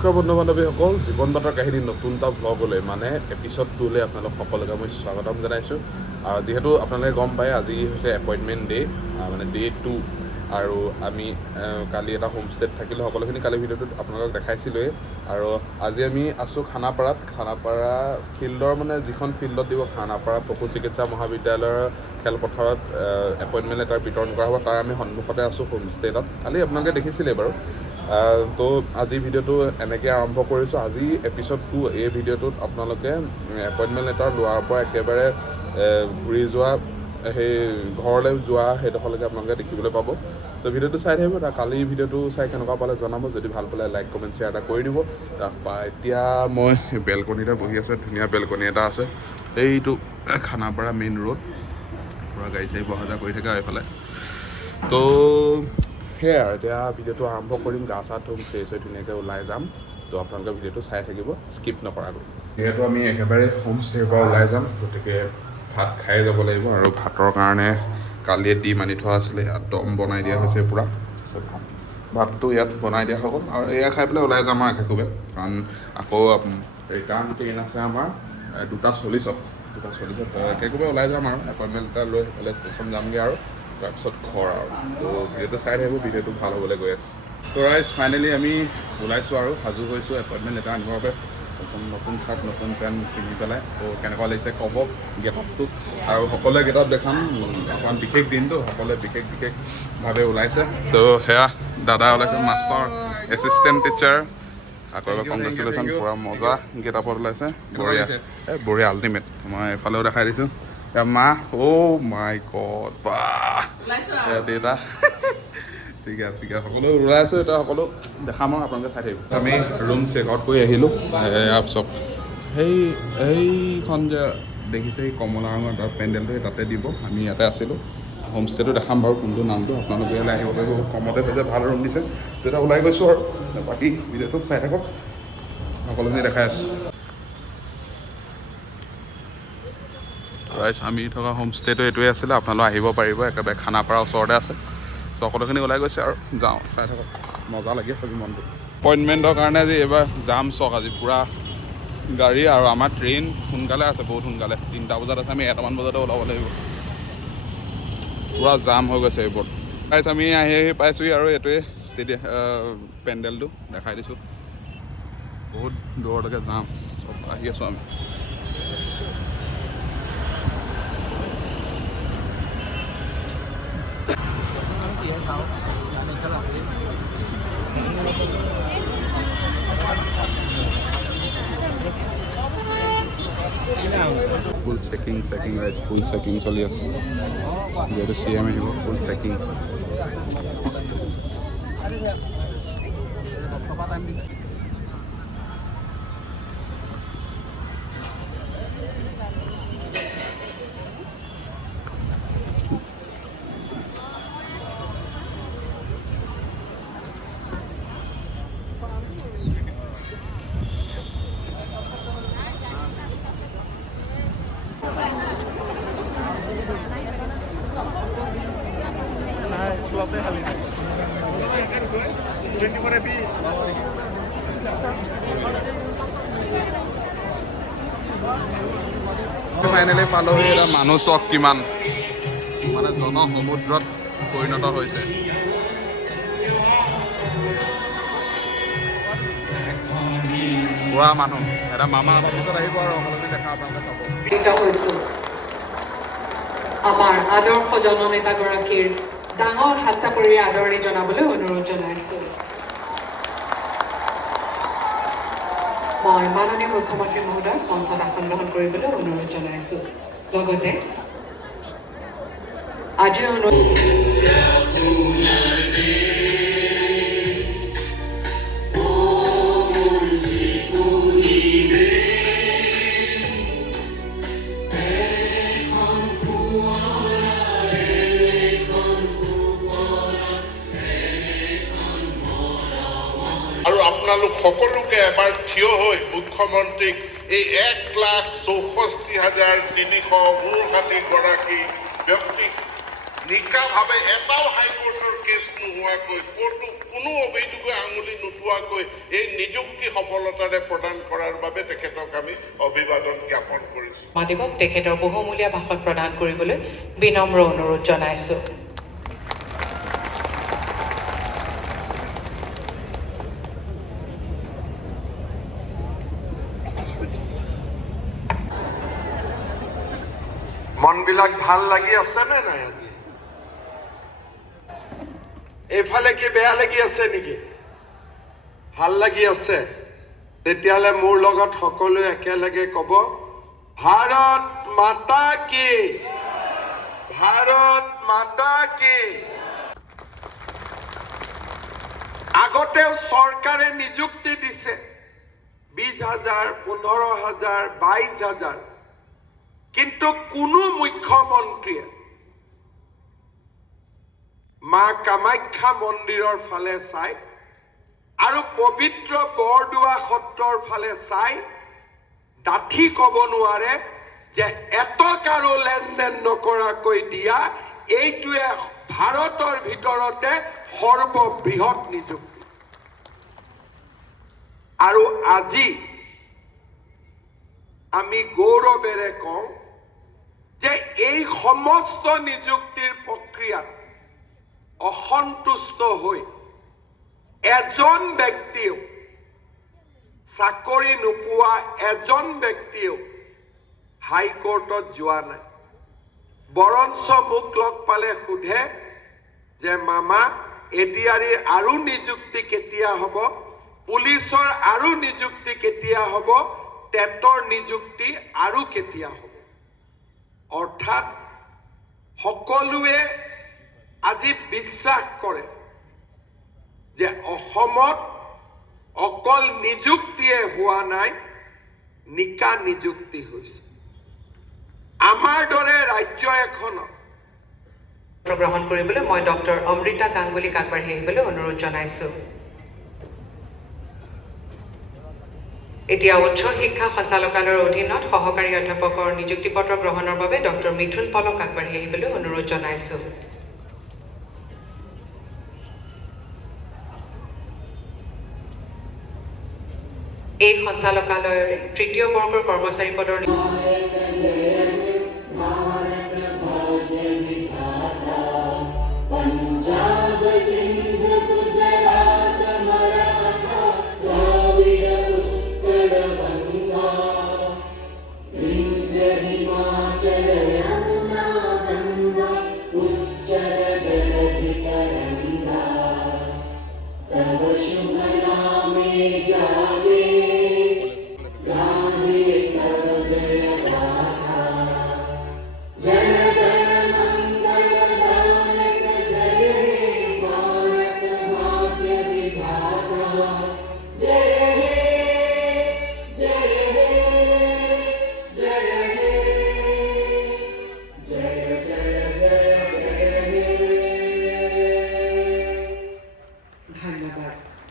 বন্ধু বান্ধৱীসকল জীৱন বাতৰ কাহিনী নতুন এটা ব্লগলৈ মানে এপিছড 2লৈ আপোনালোক সকলোকে মই স্বাগতম জনাইছোঁ। যিহেতু আপোনালোকে গম পায় আজি হৈছে এপইণ্টমেণ্ট ডে মানে ডে 2 আৰু আমি কালি এটা হোমষ্টেত থাকিলোঁ। সকলোখিনি কালি ভিডিঅ'টোত আপোনালোকক দেখাইছিলোঁৱেই। আৰু আজি আমি আছোঁ খানাপাৰা ফিল্ডৰ মানে যিখন ফিল্ডত দিব খানাপাৰা পশু চিকিৎসা মহাবিদ্যালয়ৰ খেলপথাৰত এপইণ্টমেণ্ট লেটাৰ বিতৰণ কৰা হ'ব। তাৰ আমি সন্মুখতে আছোঁ হোমষ্টে এটাত। কালি আপোনালোকে দেখিছিলে বাৰু। তো আজি ভিডিঅ'টো এনেকৈ আৰম্ভ কৰিছোঁ। আজি এপিছড 2 এই ভিডিঅ'টোত আপোনালোকে এপইণ্টমেণ্ট লেটাৰ লোৱাৰ পৰা একেবাৰে ঘূৰি যোৱা সেই ঘৰলৈ যোৱা সেইডোখৰলৈকে আপোনালোকে দেখিবলৈ পাব। তো ভিডিঅ'টো চাই থাকিব। কালি ভিডিঅ'টো চাই কেনেকুৱা পালে জনাব। যদি ভাল পালে লাইক কমেণ্ট শ্বেয়াৰ এটা কৰি দিব। তাৰপৰা এতিয়া মই বেলকনিতে বহি আছে, ধুনীয়া বেলকনি এটা আছে। এইটো খানাপাৰা মেইন ৰোড, পূৰা গাড়ী চাড়ী অহা যোৱা কৰি থাকে এইফালে। তো সেয়াই আৰু এতিয়া ভিডিঅ'টো আৰম্ভ কৰিম। গা চা ধুম, ফ্ৰেছ হৈ ধুনীয়াকৈ ওলাই যাম। তো আপোনালোকে ভিডিঅ'টো চাই থাকিব স্কিপ নকৰাকৈ। যিহেতু আমি একেবাৰে হোমষ্টেৰ পৰা ওলাই যাম, গতিকে ভাত খাই যাব লাগিব। আৰু ভাতৰ কাৰণে কালিয়ে ডিম আনি থোৱা আছিলে, ইয়াত দম বনাই দিয়া হৈছে পূৰা। ভাতটো ইয়াত বনাই দিয়া হৈ গ'ল আৰু এয়া খাই পেলাই ওলাই যাম আৰু একেকোবে। কাৰণ আকৌ ৰিটাৰ্ণ ট্ৰেইন আছে আমাৰ 2:40 একেকোবে ওলাই যাম আৰু এপইণ্টমেণ্ট এটা লৈ সেইফালে ষ্টেচন যামগৈ আৰু তাৰপিছত ঘৰ আৰু। তো ভিডিঅ'টো চাই থাকিব, ভিডিঅ'টো ভাল হ'বলৈ গৈ আছে। তো ৰাইজ ফাইনেলি আমি ওলাইছোঁ আৰু সাজু হৈছোঁ এপইণ্টমেণ্ট লেটাৰ আনিবৰ বাবে। নতুন চাৰ্ট নতুন পেণ্ট পিন্ধি পেলাই। তো কেনেকুৱা লাগিছে ক'ব গেটআপটো। আৰু সকলোৱে গেটআপ দেখাম, এখন বিশেষ দিনটো সকলোৱে বিশেষভাৱে ওলাইছে। তো সেয়া দাদা ওলাইছে, মাষ্টৰ এছিষ্টেণ্ট টিচাৰ। আকৌ এবাৰ কংগ্ৰেচুলেশ্যন, পূৰা মজা গেটআপত ওলাইছে। বঢ়িয়া, বঢ়িয়া আল্টিমেট। মই এইফালেও দেখাই দিছোঁ। মা মাই গড, বাহ দেউতা। ঠিক আছে সকলো ওলাই আছোঁ। এতিয়া সকলো দেখাম আৰু আপোনালোকে চাই থাকিব। আমি ৰুম চেক আউট কৰি আহিলোঁ। ইয়াৰ পিছত সেইখন যে দেখিছে এই কমলা ৰঙৰ তাৰ পেণ্ডেলটো তাতে দিব। আমি ইয়াতে আছিলোঁ। হোমষ্টেটো দেখাম বাৰু কোনটো নামটো, আপোনালোকে ইয়ালৈ আহিব পাৰিব। কমতে হৈছে, ভাল ৰুম দিছে। তেতিয়া ওলাই গৈছোঁ আৰু বাকী ভিডিঅ'টো চাই থাকক, সকলোখিনি দেখাই আছোঁ। ৰাইজ আমি থকা হোমষ্টেটো এইটোৱে আছিলে। আপোনালোক আহিব পাৰিব, একেবাৰে খানাপাৰা ওচৰতে আছে। চ' সকলোখিনি ওলাই গৈছে আৰু যাওঁ, চাই থাকক। মজা লাগি আছে মনটো। এপইণ্টমেণ্টৰ কাৰণে আজি এইবাৰ যাম চক আজি পূৰা গাড়ী। আৰু আমাৰ ট্ৰেইন সোনকালে আছে, বহুত সোনকালে 3টা বজাত আছে। আমি 1টামান বজাতে ওলাব লাগিব। পূৰা জাম হৈ গৈছে এইবোৰ। ৰাইজ আমি আহি পাইছোঁহি আৰু এইটোৱে পেণ্ডেলটো দেখাই দিছোঁ। বহুত দূৰলৈকে যাম, চব আহি আছোঁ আমি। ফুল চেকিং ৰাইজ, ফুল চেকিং চলি আছে। যিহেতু CM আহিব, ফুল চেকিং। ফাইনেলি পালোহি। এটা মানুহ চক কিমান মানে জনসমুদ্ৰত পৰিণত হৈছে। পুৰা মানুহ। এটা মামা অলপ পিছত আহিব আৰু সকলোকে দেখা আপোনালোকে চাব। আমাৰ আদৰ্শ জননেতাগৰাকীৰ ডাঙৰ হাত চাপৰি আদৰণি জনাবলৈ অনুৰোধ জনাইছোঁ। মই মাননীয় মুখ্যমন্ত্ৰী মহোদয় মঞ্চত আসন গ্ৰহণ কৰিবলৈ অনুৰোধ জনাইছোঁ। লগতে আজিৰ আৰু আপোনালোক সকলোকে এবাৰ থিয় হৈ মুখ্যমন্ত্ৰীক এই 1,64,359 গৰাকী ব্যক্তিক নিকাভাৱে এটাও হাইকোৰ্টৰ কেছ নোহোৱাকৈ কোৰ্টো কোনো অভিযোগে আঙুলি নুঠোৱাকৈ এই নিযুক্তি সফলতাৰে প্ৰদান কৰাৰ বাবে তেখেতক আমি অভিবাদন জ্ঞাপন কৰিছোঁ। মাতিবক তেখেতৰ বহুমূলীয়া ভাষণ প্ৰদান কৰিবলৈ বিনম্ৰ অনুৰোধ জনাইছোঁ। মনবিলাক ভাল লাগি আছে নে নাই আজি? এইফালে কি বেয়া লাগি আছে নেকি? ভাল লাগি আছে? তেতিয়াহ'লে মোৰ লগত সকলোৱে একেলগে ক'ব, ভাৰত মাতা কি, ভাৰত মাতা কি। আগতেও চৰকাৰে নিযুক্তি দিছে 20,000, 15,000, 22,000, কিন্তু কোনো মুখ্যমন্ত্ৰীয়ে মা কামাখ্যা মন্দিৰৰ ফালে চাই আৰু পবিত্ৰ বৰদোৱা সত্ৰৰ ফালে চাই ডাঠি ক'ব নোৱাৰে যে এটকাৰো লেনদেন নকৰাকৈ দিয়া এইটোৱে ভাৰতৰ ভিতৰতে সৰ্ববৃহৎ নিযুক্তি। আৰু আজি আমি গৌৰৱেৰে কওঁ যে এই সমস্ত নিযুক্তিৰ প্ৰক্ৰিয়াত অসন্তুষ্ট হৈ এজন ব্যক্তিও, চাকৰি নোপোৱা এজন ব্যক্তিও হাইকোৰ্টত যোৱা নাই। বৰঞ্চ মোক লগ পালে সোধে যে মামা এডিআৰিৰ আৰু নিযুক্তি কেতিয়া হ'ব, পুলিচৰ আৰু নিযুক্তি কেতিয়া হ'ব, টেটৰ নিযুক্তি আৰু কেতিয়া হ'ব। অৰ্থাৎ সকলোৱে আজি বিশ্বাস কৰে যে অসমত অকল নিযুক্তিয়ে হোৱা নাই, নিকা নিযুক্তি হৈছে। আমাৰ দৰে ৰাজ্য এখনত গ্ৰহণ কৰিবলৈ মই ডক্টৰ অমৃতা গাংগুলীক আগবাঢ়ি আহিবলৈ অনুৰোধ জনাইছোঁ। এতিয়া উচ্চ শিক্ষা সঞ্চালকালয়ৰ অধীনত সহকাৰী অধ্যাপকৰ নিযুক্তি পত্ৰ গ্ৰহণৰ বাবে ডক্টৰ মিথুন পলক আগবাঢ়ি আহিবলৈ অনুৰোধ জনাইছোঁ। এই সঞ্চালকালয়ৰে তৃতীয় বৰ্গৰ কৰ্মচাৰী পদৰ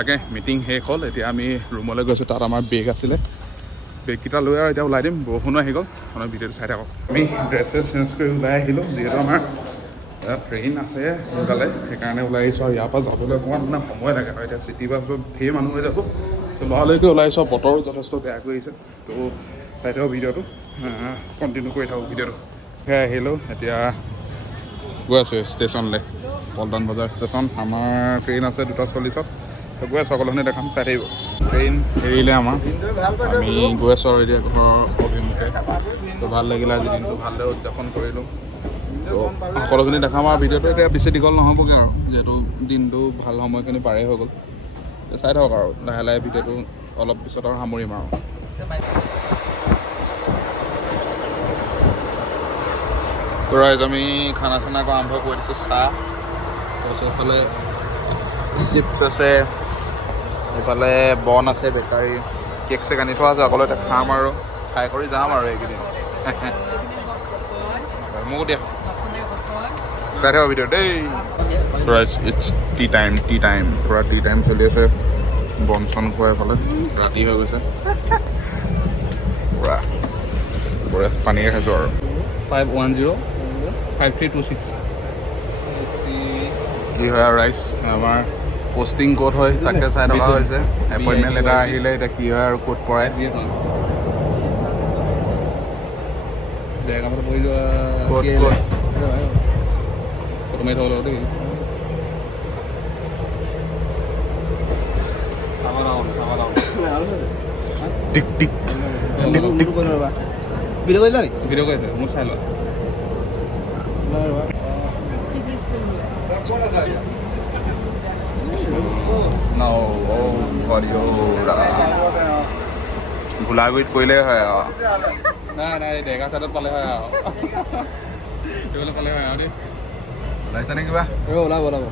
তাকে মিটিং শেষ হ'ল। এতিয়া আমি ৰুমলৈ গৈছোঁ। তাত আমাৰ বেগ আছিলে, বেগকেইটা লৈ আৰু এতিয়া ওলাই দিম। বৰষুণো আহি গ'ল। আপোনাৰ ভিডিঅ'টো চাই থাকক। আমি ড্ৰেছ চেঞ্জ কৰি ওলাই আহিলোঁ, যিহেতু আমাৰ ট্ৰেইন আছে সোনকালে, সেইকাৰণে ওলাই আহিছোঁ। আৰু ইয়াৰ পৰা যাবলৈ অকণমান মানে সময় লাগে। আৰু এতিয়া চিটি বাছ ধেৰ মানুহ হৈ যাব, চ' লৰালৰিকৈ ওলাই আহিছোঁ। বতৰো যথেষ্ট বেয়া কৰি আহিছে, ত' চাই থাকক ভিডিঅ'টো, কণ্টিনিউ কৰি থাকক ভিডিঅ'টো। সেয়াই আহিলোঁ, এতিয়া গৈ আছোঁ ষ্টেচনলৈ, পল্টন বজাৰ ষ্টেচন। আমাৰ ট্ৰেইন আছে 2:40, তো গৈ আছোঁ। সকলোখিনি দেখাম, চাই থাকিব। ট্ৰেইন এৰিলে আমাৰ, আমি গৈ আছোঁ আৰু এতিয়া ঘৰৰ অভিমুখে। তো ভাল লাগিলে আজি দিনটো, ভালদৰে উদযাপন কৰিলোঁ। তো সকলোখিনি দেখাম আৰু ভিডিঅ'টো এতিয়া বেছি দীঘল নহ'বগৈ আৰু, যিহেতু দিনটো ভাল সময়খিনি পাৰেই হৈ গ'ল। চাই থাকক আৰু লাহে লাহে ভিডিঅ'টো অলপ পিছত আৰু সামৰিম আৰু। ৰাইজ আমি খানা চানা আৰম্ভ কৰি দিছোঁ। চাহ, তাৰপিছত এইফালে চিপছ আছে, এইফালে বন আছে, বেকাৰী কেক চেক আনি থোৱা আছে। অকলে এতিয়া খাম আৰু খাই কৰি যাম আৰু এইকেইদিন। মোকো দিয়া, চাই থাকক ভিডিঅ' দেই। ৰাইজ ইটছ টি টাইম, পূৰা টি টাইম চলি আছে। বন চন খোৱা, এইফালে ৰাতি হৈ গৈছে পূৰা পানীয়ে খাইছোঁ আৰু। 510-5326 কি হয় আৰু ৰাইজ আমাৰ পোষ্টিং ক'ত হয় তাকে চাই থকা হৈছে এপইণ্টমেণ্ট লেটাৰ আহিলে এতিয়া কি হয় আৰু ক'ত পৰাই টিক টিক ভিডিঅ' কৰিলা নেকি ভিডিঅ' কৰিছে মোৰ চাই লোৱা গোলাগুৰিত পৰিলেই হয় আৰু নাই নাই ডেকা চাইডত পালে হয় আৰু এইফালে পালে হয় আৰু দেই ওলাইছে নে কিবা ওলাব ওলাব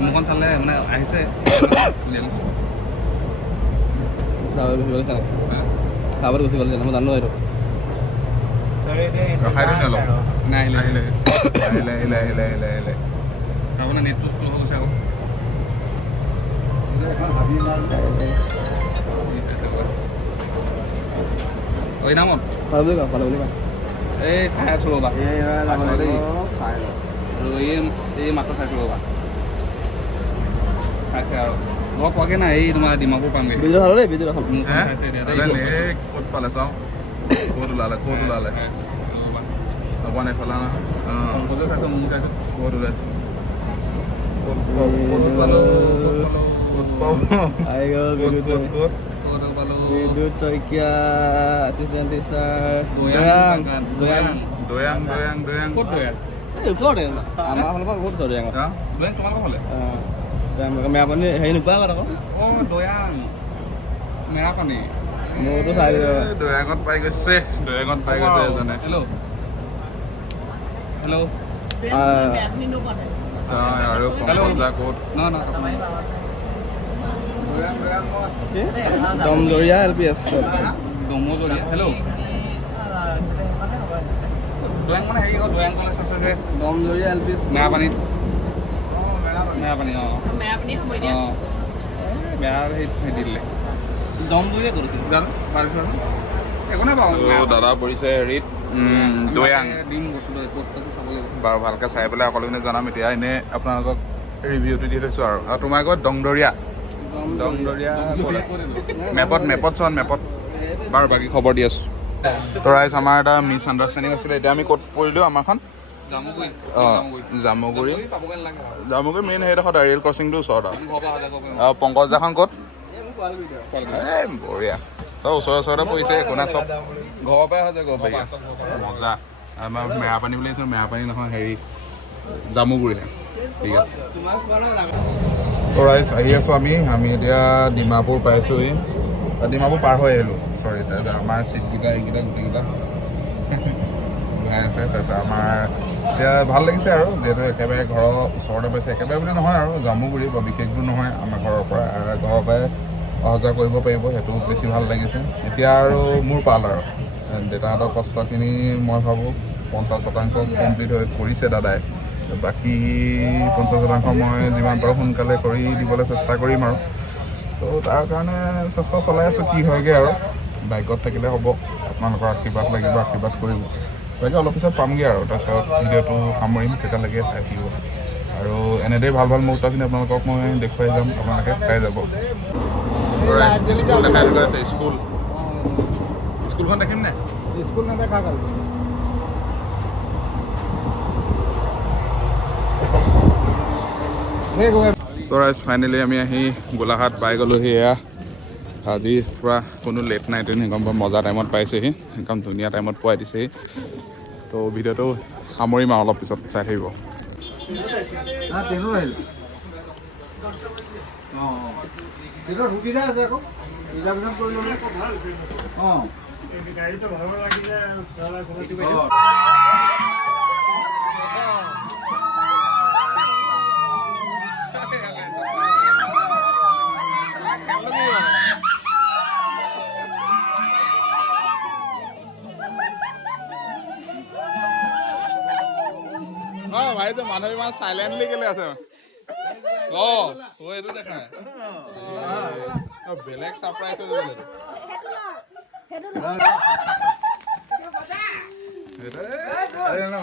মোৰখন চালে মানে আহিছে তাৰপৰা গুচি গ'ল মই জানো এইটো ৰখাই দিওঁ নি অলপ নাই আহিলে আহিলে আহিলে আহিলে আহিলে আহিলে আহিলে তাৰমানে নেটটো স্কুল হৈ গৈছে আকৌ এই নামত এই চাই আছোঁ ৰ'বা আৰু এই মাত্ৰ চাইছোঁ ৰ'বা চাইছে আৰু ঘৰ পোৱাকৈ নাই এই তোমাৰ ডিমাপুৰ পামগৈ চাইছে এতিয়া ক'ত পালে চাওঁ ক'ত ওলালে অকণমান এইফালে পংকজে চাইছোঁ মোক চাইছোঁ ক'ত ওলাইছে বিদ্যুৎ শইকীয়া এছিষ্টেণ্ট টিচাৰ দৈয়াং ক'ত দৈয়াং ওচৰতে আমাৰ ফালৰ পৰা বহুত ওচৰতে দৈয়াং তোমালোকৰ ফালে মেৰাপানী হেৰি নোপোৱা আগত আকৌ অঁ দৈয়াং মেৰাপানী মোৰতো চাই দৈয়াঙত পাই গৈছে এজনে হেল্ল' আৰু পংকজা ক'ত দমজৰীয়া LPS দমজৰীয়া হেল্ল' দৈয়াং মানে হেৰি আকৌ দৈয়াং কলেজ আছে যে দমজৰীয়া LPS মেৰাপানীত মেৰাপানী অঁ অঁ বেয়া হেৰি দিলে দমজৰীয়া কৰিছিল জানো পাৰিছোঁ একো নাই বাৰু দাদা পৰিছে হেৰিত দৈয়াং দিম বস্তুটো ক'ত চাব লাগিব বাৰু ভালকৈ চাই পেলাই সকলোখিনি জনাম এতিয়া এনেই আপোনালোকক ৰিভিউটো দি থৈছোঁ আৰু তোমাৰ আগত দংদৰীয়া মেপত চোৱা মেপত বাৰু বাকী খবৰ দি আছোঁ তো ৰাইজ আমাৰ এটা মিছ আণ্ডাৰষ্টেণ্ডিং আছিলে এতিয়া আমি ক'ত পৰিলোঁ আমাৰখন জামুগুৰি মেইন সেইডোখৰত ৰেল ক্ৰচিংটো ওচৰত আৰু পংকজ দাখন ক'ত বঢ়িয়া তই ওচৰতে পৰিছে একো নাই চব ঘৰৰ পৰাই হৈ যায় গ'ব পাৰি মজা আমাৰ মেৰাপানী বুলি আহিছোঁ মেৰাপানী নহয় হেৰি জামুগুৰি ঠিক আছে তো ৰাইজ আহি আছোঁ আমি এতিয়া ডিমাপুৰ পাইছোঁহি ডিমাপুৰ পাৰ হৈ আহিলোঁ চৰি আমাৰ চিটকেইটা এইকেইটা গোটেইকেইটা ঘূৰাই আছে তাৰপিছত আমাৰ এতিয়া ভাল লাগিছে আৰু যিহেতু একেবাৰে ঘৰৰ ওচৰতে পাইছে একেবাৰে বুলি নহয় আৰু জামুগুৰি বা বিশেষ দূৰ নহয় আমাৰ ঘৰৰ পৰাই অহা যোৱা কৰিব পাৰিব সেইটো বেছি ভাল লাগিছে এতিয়া আৰু মোৰ পাল আৰু দেউতাহঁতৰ কষ্টখিনি মই ভাবোঁ 50% কমপ্লিট হৈ কৰিছে দাদাই বাকী 50% মই যিমান পাৰোঁ সোনকালে কৰি দিবলৈ চেষ্টা কৰিম আৰু তো তাৰ কাৰণে চেষ্টা চলাই আছোঁ কি হয়গৈ আৰু বাইকত থাকিলে হ'ব আপোনালোকৰ আশীৰ্বাদ লাগিব আশীৰ্বাদ কৰিব বাকী অলপ পিছত পামগৈ আৰু তাৰপিছত ভিডিঅ'টো সামৰিম তেতিয়ালৈকে চাই থাকিব আৰু এনেদৰেই ভাল মুহূৰ্তখিনি আপোনালোকক মই দেখুৱাই যাম আপোনালোকে চাই যাব স্কুল দেখাই গৈ আছে স্কুলখন দেখিম নে স্কুল নেদেখা যাবে তো ৰাইজ ফাইনেলি আমি আহি গোলাঘাট পাই গ'লোহি এয়া আজি পূৰা কোনো লেট নাই ট্ৰেইন গম পাম মজা টাইমত পাইছেহি একদম ধুনীয়া টাইমত পোৱাই দিছেহি তো ভিডিঅ'টো সামৰিম আৰু অলপ পিছত চাই থাকিব ভাই তো মানুহ ইমান সাইলেন্টলি কেলে আছে এইটো দেখা বেলেগ সাৰপ্ৰাইজ হৈ গ'ল আৰে ন